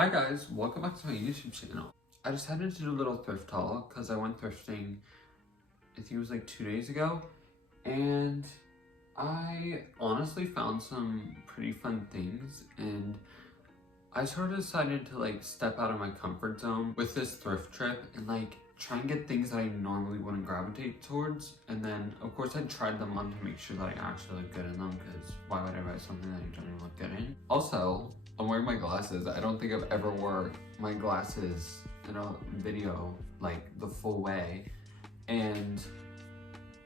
Hi guys, welcome back to my YouTube channel. I decided to do a little thrift haul because I went thrifting, I think it was like 2 days ago, and I honestly found some pretty fun things, and I sort of decided to like step out of my comfort zone with this thrift trip and like try and get things that I normally wouldn't gravitate towards. And then of course I tried them on to make sure that I actually look good in them, because why would I buy something that you don't even look good in? Also, I'm wearing my glasses. I don't think I've ever wore my glasses in a video like the full way, and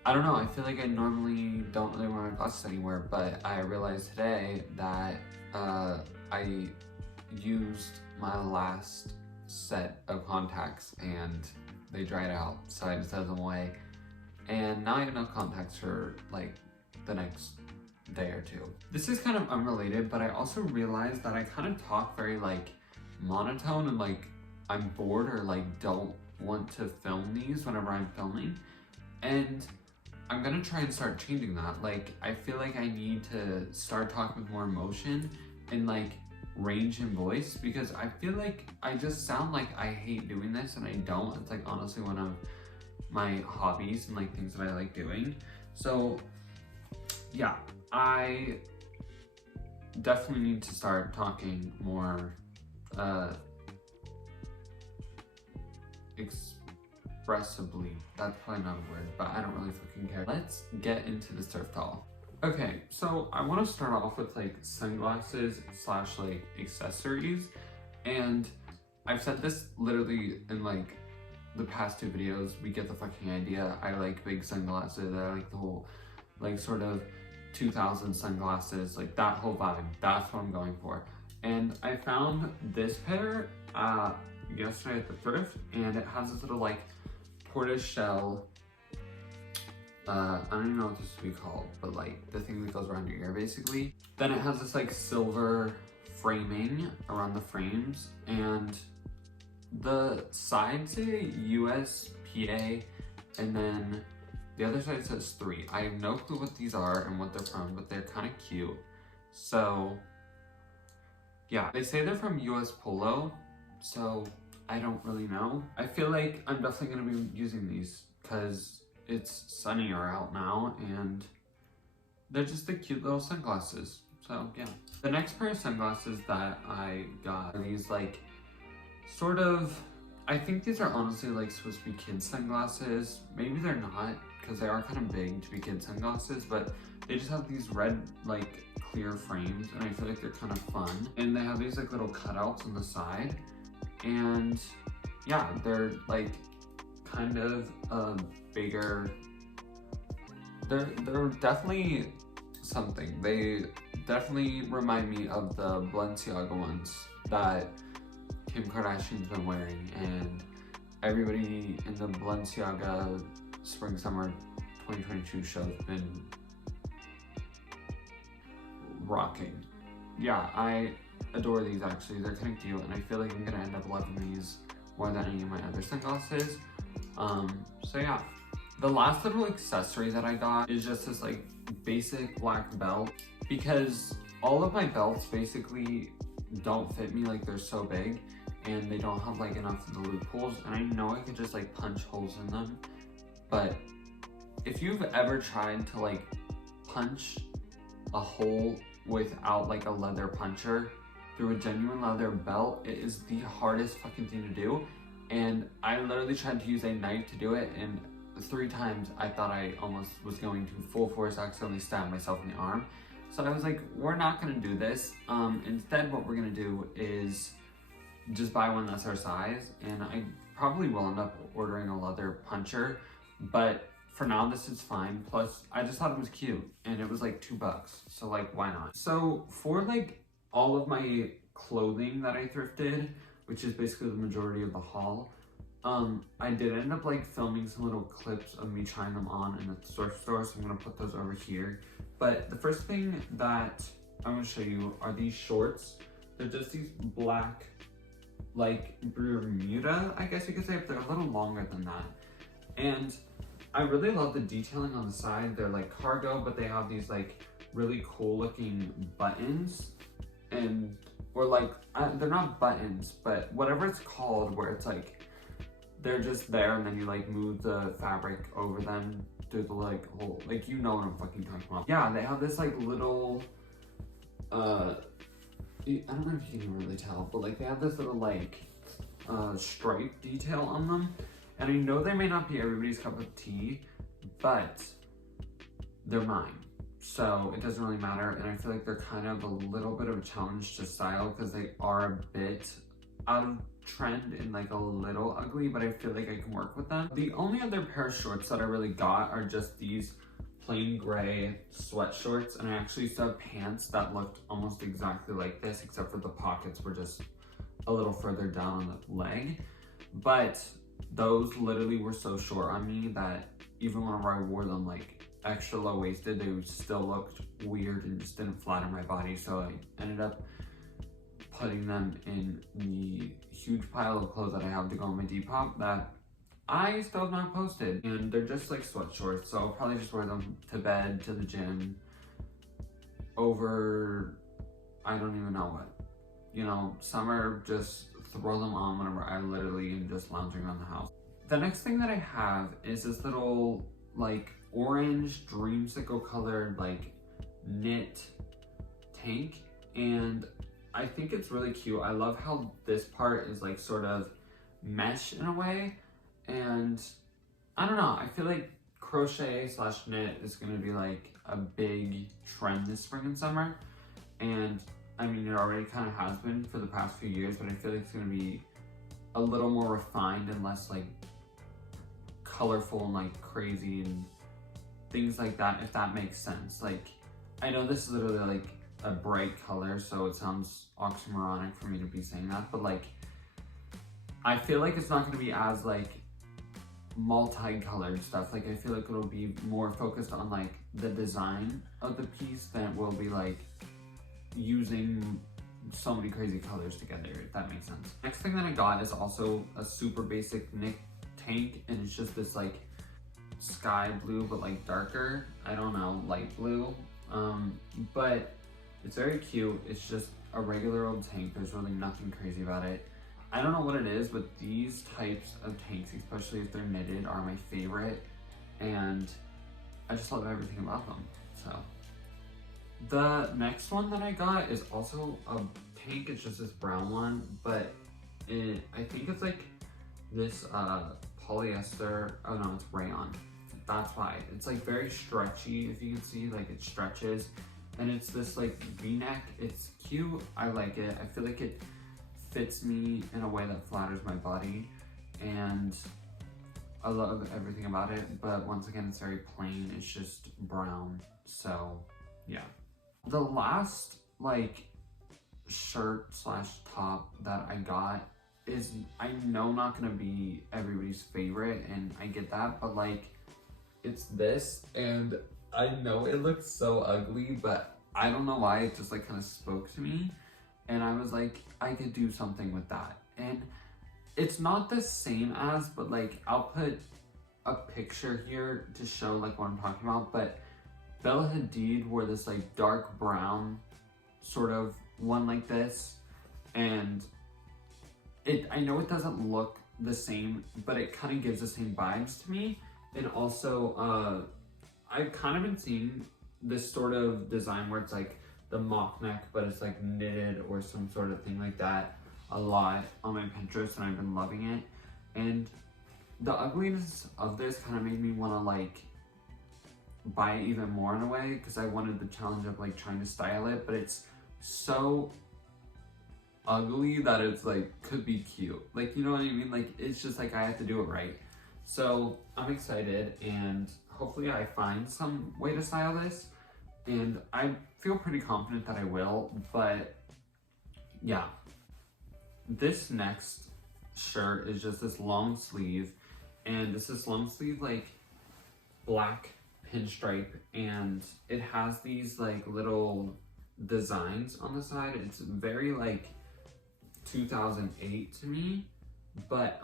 I don't know, I feel like I normally don't really wear my glasses anymore, but I realized today that I used my last set of contacts and they dried out, so I just had them away, and now I have no contacts for like the next day or two. This is kind of unrelated, but I also realized that I kind of talk very like monotone and like I'm bored or like don't want to film these whenever I'm filming, and I'm gonna try and start changing that. Like, I feel like I need to start talking with more emotion and like range in voice, because I feel like I just sound like I hate doing this, and I don't. It's like honestly one of my hobbies and like things that I like doing. So yeah, I definitely need to start talking more expressively. That's probably not a word, but I don't really fucking care. Let's get into the thrift haul. Okay, so I want to start off with like sunglasses slash like accessories, and I've said this literally in like the past two videos. We get the fucking idea. I like big sunglasses. I like the whole like sort of 2000 sunglasses, like that whole vibe. That's what I'm going for. And I found this pair yesterday at the thrift, and it has this little like tortoise shell, I don't even know what this would be called, but like the thing that goes around your ear basically. Then it has this like silver framing around the frames, and the side say USPA, and then the other side says 3. I have no clue what these are and what they're from, but they're kind of cute. So yeah, they say they're from US Polo, so I don't really know. I feel like I'm definitely gonna be using these because it's sunnier out now, and they're just the cute little sunglasses. So yeah. The next pair of sunglasses that I got are these like sort of, I think these are honestly like supposed to be kids sunglasses. Maybe they're not, because they are kind of big to be kids sunglasses, but they just have these red like clear frames, and I feel like they're kind of fun. And they have these like little cutouts on the side, and yeah, they're like kind of bigger. They're definitely something. They definitely remind me of the Balenciaga ones that Kim Kardashian's been wearing, and everybody in the Balenciaga Spring Summer 2022 show's been rocking. Yeah, I adore these actually. They're kind of cute, and I feel like I'm gonna end up loving these more than any of my other sunglasses. So yeah. The last little accessory that I got is just this like basic black belt, because all of my belts basically don't fit me, like they're so big and they don't have like enough of the loopholes, and I know I could just like punch holes in them. But if you've ever tried to like punch a hole without like a leather puncher through a genuine leather belt, it is the hardest fucking thing to do. And I literally tried to use a knife to do it, and 3 times I thought I almost was going to full force accidentally stab myself in the arm. So I was like, we're not gonna do this. Instead, what we're gonna do is just buy one that's our size, and I probably will end up ordering a leather puncher, but for now this is fine. Plus I just thought it was cute, and it was like $2, so like why not? So for like all of my clothing that I thrifted, which is basically the majority of the haul, I did end up like filming some little clips of me trying them on in the thrift store, so I'm gonna put those over here. But the first thing that I'm gonna show you are these shorts. They're just these black, like Bermuda, I guess you could say, but they're a little longer than that. And I really love the detailing on the side. They're like cargo, but they have these like really cool looking buttons, and or like, they're not buttons, but whatever it's called, where it's like, they're just there and then you like move the fabric over them through the like whole, like, you know what I'm fucking talking about. Yeah, they have this like little, I don't know if you can even really tell, but like they have this little like stripe detail on them. And I know they may not be everybody's cup of tea, but they're mine. So it doesn't really matter. And I feel like they're kind of a little bit of a challenge to style because they are a bit out of trend and like a little ugly, but I feel like I can work with them. The only other pair of shorts that I really got are just these plain gray sweat shorts, and I actually used to have pants that looked almost exactly like this, except for the pockets were just a little further down on the leg. But those literally were so short on me that even whenever I wore them like extra low-waisted, they still looked weird and just didn't flatter my body. So I ended up putting them in the huge pile of clothes that I have to go on my Depop that I still have not posted. And they're just like sweat shorts, so I'll probably just wear them to bed, to the gym, over, I don't even know what. You know, summer, just throw them on whenever I literally am just lounging around the house. The next thing that I have is this little like orange dreamsicle colored like knit tank, and I think it's really cute. I love how this part is like sort of mesh in a way, and I don't know, I feel like crochet slash knit is gonna be like a big trend this spring and summer, and I mean it already kind of has been for the past few years, but I feel like it's gonna be a little more refined and less like colorful and like crazy and things like that, if that makes sense. Like, I know this is literally like a bright color, so it sounds oxymoronic for me to be saying that, but like, I feel like it's not gonna be as like multicolored stuff. Like, I feel like it'll be more focused on like the design of the piece than it will be like using so many crazy colors together, if that makes sense. Next thing that I got is also a super basic knit tank, and it's just this like sky blue but like darker, I don't know, light blue, but it's very cute. It's just a regular old tank. There's really nothing crazy about it. I don't know what it is, but these types of tanks, especially if they're knitted, are my favorite, and I just love everything about them. So the next one that I got is also a tank. It's just this brown one, but I think it's like this polyester, oh no, it's rayon. That's why. It's like very stretchy, if you can see, like it stretches. And it's this like V-neck. It's cute, I like it. I feel like it fits me in a way that flatters my body. And I love everything about it, but once again, it's very plain. It's just brown, so yeah. The last like shirt slash top that I got is, I know, not gonna be everybody's favorite, and I get that, but like, it's this, and I know it looks so ugly, but I don't know why, it just like kind of spoke to me, and I was like, I could do something with that. And it's not the same as, but like, I'll put a picture here to show like what I'm talking about, but Bella Hadid wore this like dark brown sort of one like this, and I know it doesn't look the same, but it kind of gives the same vibes to me. And also, I've kind of been seeing this sort of design where it's like the mock neck, but it's like knitted or some sort of thing like that a lot on my Pinterest, and I've been loving it. And the ugliness of this kind of made me want to like buy it even more in a way, because I wanted the challenge of like trying to style it, but it's so ugly that it's like could be cute, like, you know what I mean? Like, it's just like I have to do it right. So I'm excited, and hopefully I find some way to style this, and I feel pretty confident that I will. But yeah, this next shirt is just this long sleeve, and this long sleeve like black pinstripe, and it has these like little designs on the side. It's very like 2008 to me, but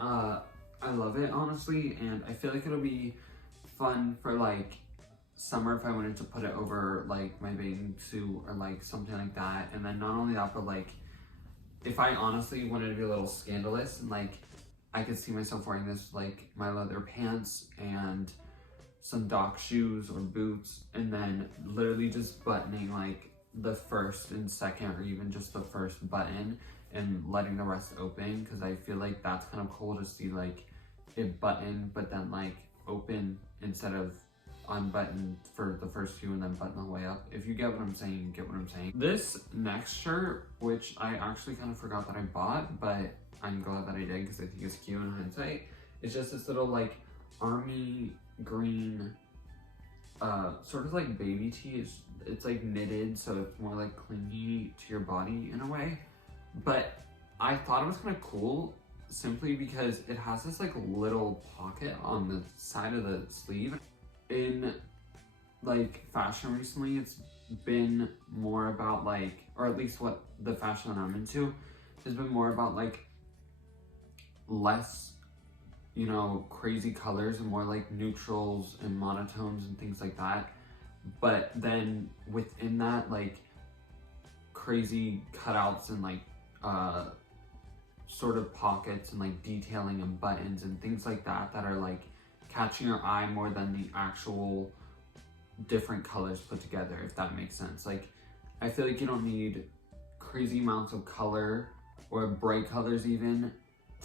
I love it, honestly, and I feel like it'll be fun for like summer if I wanted to put it over like my bathing suit or like something like that. And then not only that, but like if I honestly wanted to be a little scandalous and like I could see myself wearing this with, like my leather pants and some dock shoes or boots, and then literally just buttoning like the first and second or even just the first button and letting the rest open, because I feel like that's kind of cool to see like it button but then like open instead of unbuttoned for the first few and then button the way up. If you get what I'm saying, you get what I'm saying. This next shirt, which I actually kind of forgot that I bought, but I'm glad that I did because I think it's cute in hindsight. It's just this little like army green sort of like baby tee. It's like knitted, so it's more like clingy to your body in a way. But I thought it was kind of cool simply because it has this like little pocket on the side of the sleeve. In like fashion recently, it's been more about like, or at least what the fashion that I'm into has been more about like less, you know, crazy colors and more like neutrals and monotones and things like that. But then within that, like crazy cutouts and like sort of pockets and like detailing and buttons and things like that that are like catching your eye more than the actual different colors put together, if that makes sense. Like I feel like you don't need crazy amounts of color or bright colors even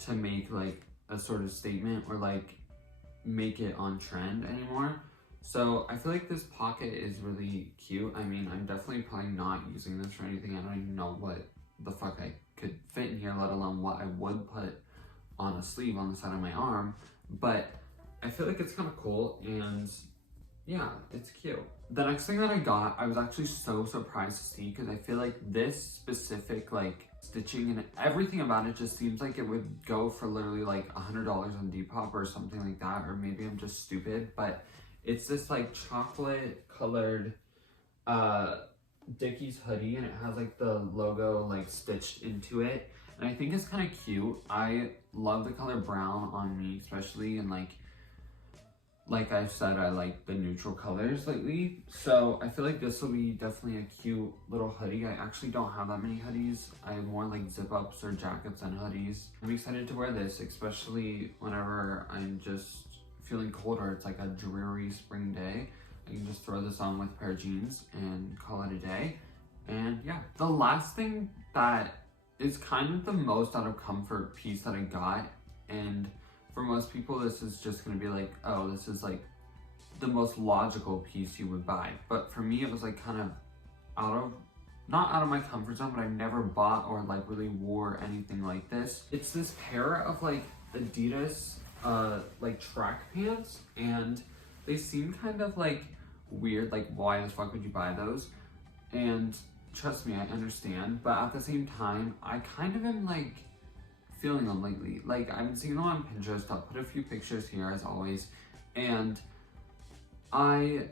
to make like a sort of statement or like make it on trend anymore. So I feel like this pocket is really cute. I mean, I'm definitely probably not using this for anything. I don't even know what the fuck I could fit in here, let alone what I would put on a sleeve on the side of my arm. But I feel like it's kind of cool, and yeah, it's cute. The next thing that I got, I was actually so surprised to see, because I feel like this specific like stitching and everything about it just seems like it would go for literally like $100 on Depop or something like that, or maybe I'm just stupid, but it's this like chocolate colored Dickies hoodie, and it has like the logo like stitched into it, and I think it's kind of cute. I love the color brown on me especially, and like I've said, I like the neutral colors lately, so I feel like this will be definitely a cute little hoodie. I actually don't have that many hoodies. I have more like zip ups or jackets than hoodies. I'm excited to wear this, especially whenever I'm just feeling cold or it's like a dreary spring day. I can just throw this on with a pair of jeans and call it a day. And yeah, the last thing that is kind of the most out of comfort piece that I got, and for most people, this is just gonna be like, oh, this is like the most logical piece you would buy. But for me, it was like kind of not out of my comfort zone, but I've never bought or like really wore anything like this. It's this pair of like Adidas like track pants, and they seem kind of like weird, like why the fuck would you buy those? And trust me, I understand, but at the same time, I kind of am like feeling them lately. Like I've been seeing them on Pinterest. I'll put a few pictures here as always, and I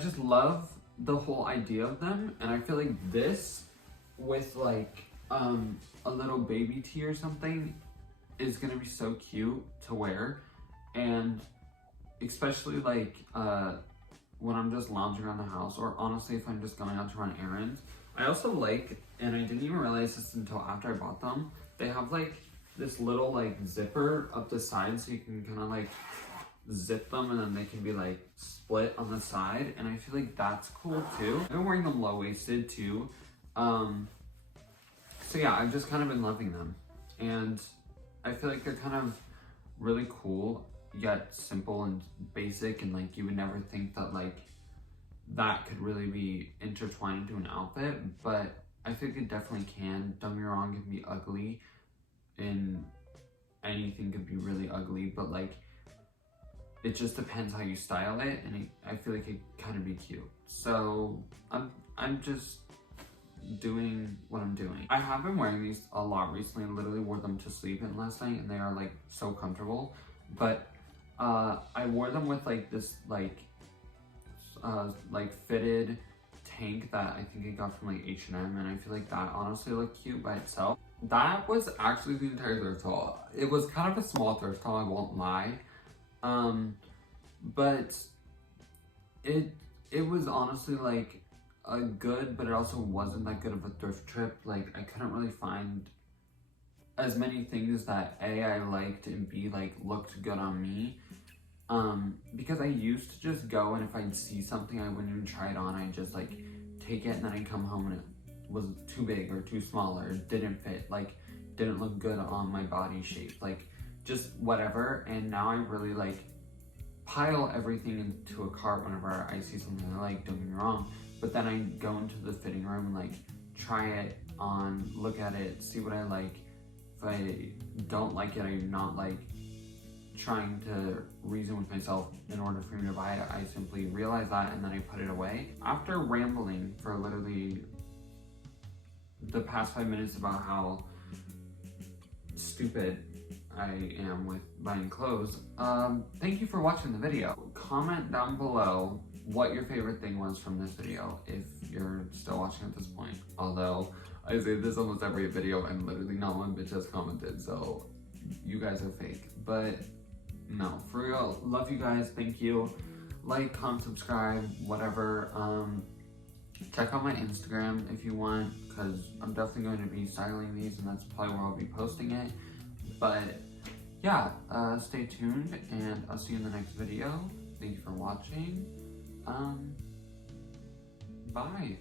just love the whole idea of them, and I feel like this with like a little baby tee or something is gonna be so cute to wear, and especially like when I'm just lounging around the house, or honestly if I'm just going out to run errands. I also like, and I didn't even realize this until after I bought them, they have like this little like zipper up the side, so you can kind of like zip them and then they can be like split on the side, and I feel like that's cool too. I've been wearing them low-waisted too. So yeah, I've just kind of been loving them, and I feel like they're kind of really cool yet simple and basic, and like you would never think that like that could really be intertwined into an outfit, but I think it definitely can. Don't get me wrong, it can be ugly, and anything could be really ugly, but like it just depends how you style it, and I feel like it kind of be cute. So I'm just doing what I'm doing. I have been wearing these a lot recently. I literally wore them to sleep in last night, and they are like so comfortable. But I wore them with like this like fitted tank that I think I got from like H&M, and I feel like that honestly looked cute by itself. That was actually the entire thrift haul. It was kind of a small thrift haul, I won't lie. But it was honestly like good, but it also wasn't that good of a thrift trip. Like, I couldn't really find as many things that A, I liked, and B, like, looked good on me. Because I used to just go, and if I'd see something I wouldn't even try it on, I'd just, like, take it, and then I'd come home and it was too big or too small or didn't fit, like, didn't look good on my body shape, like, just whatever. And now I really, like, pile everything into a cart whenever I see something I like, don't get me wrong, but then I go into the fitting room and, like, try it on, look at it, see what I like. If I don't like it, I'm not, like, trying to reason with myself in order for me to buy it. I simply realize that and then I put it away. After rambling for literally the past 5 minutes about how stupid I am with buying clothes, thank you for watching the video. Comment down below what your favorite thing was from this video, if you're still watching at this point. Although I say this almost every video and literally not one bitch has commented, so you guys are fake. But no, for real, love you guys, thank you. Like, comment, subscribe, whatever. Check out my Instagram if you want, because I'm definitely going to be styling these, and that's probably where I'll be posting it. But yeah, stay tuned, and I'll see you in the next video. Thank you for watching. Bye.